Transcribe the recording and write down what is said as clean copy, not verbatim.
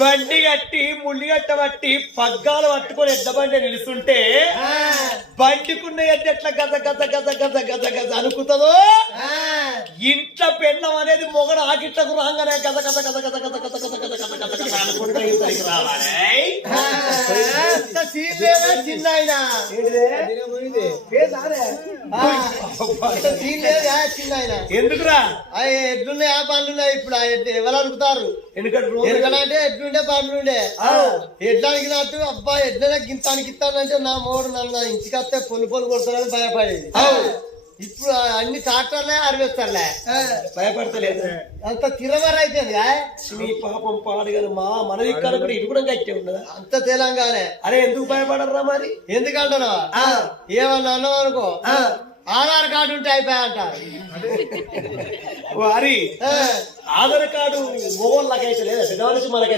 బండి కట్టి ముళ్ళి కట్టబట్టి పగ్గాలు పట్టుకొని ఎద్ద బండి నిలుస్తుంటే బండికున్న ఎద్దు ఎట్లా గజ గజ గజ గజ గజ గజ అనుకుంటుందో ఇంట్లో పెళ్ళం అనేది మొగడు ఆకిట్లకు రాగానే గజ గజ గజ గజ గజ గజ గజ గజ గజ గజ గజ అనుకుంటా ఇంటికి రావాలి. చిన్న ఎందుకురా ఎట్లున్నాయి ఆ పనులున్నాయి ఇప్పుడు ఆ ఎడ్లు ఎవరు అడుగుతారు ఎందుకంటే ఎట్లుండే పనులుండే ఎట్లా అడిగినట్టు అబ్బా ఎట్లనే గింతానికి ఇస్తానంటే నా మోడు నన్ను ఇంటికత్తే పొలు పొలు కొడతానని భయపడేది. ఇప్పుడు అన్ని ట్రాక్టర్లే అరివేస్తారులే భయపడతలేదు. అంత తిరమర అయిపోయింది నీ పాపం పాడగలు మా మన ఇక్కడ కూడా ఇది కూడా గట్టి ఉండదా అంత తెలంగాణ. అరే ఎందుకు భయపడరా మరి? ఎందుకంటారా ఏమన్నా అన్నావు అనుకో ఆధార్ కార్డు ఉంటే అయిపోయా అంటారు. వారి ఆధార్ కార్డు మొగోళ్ళకైతే లేదా పెద్దవాళ్ళకి మనకి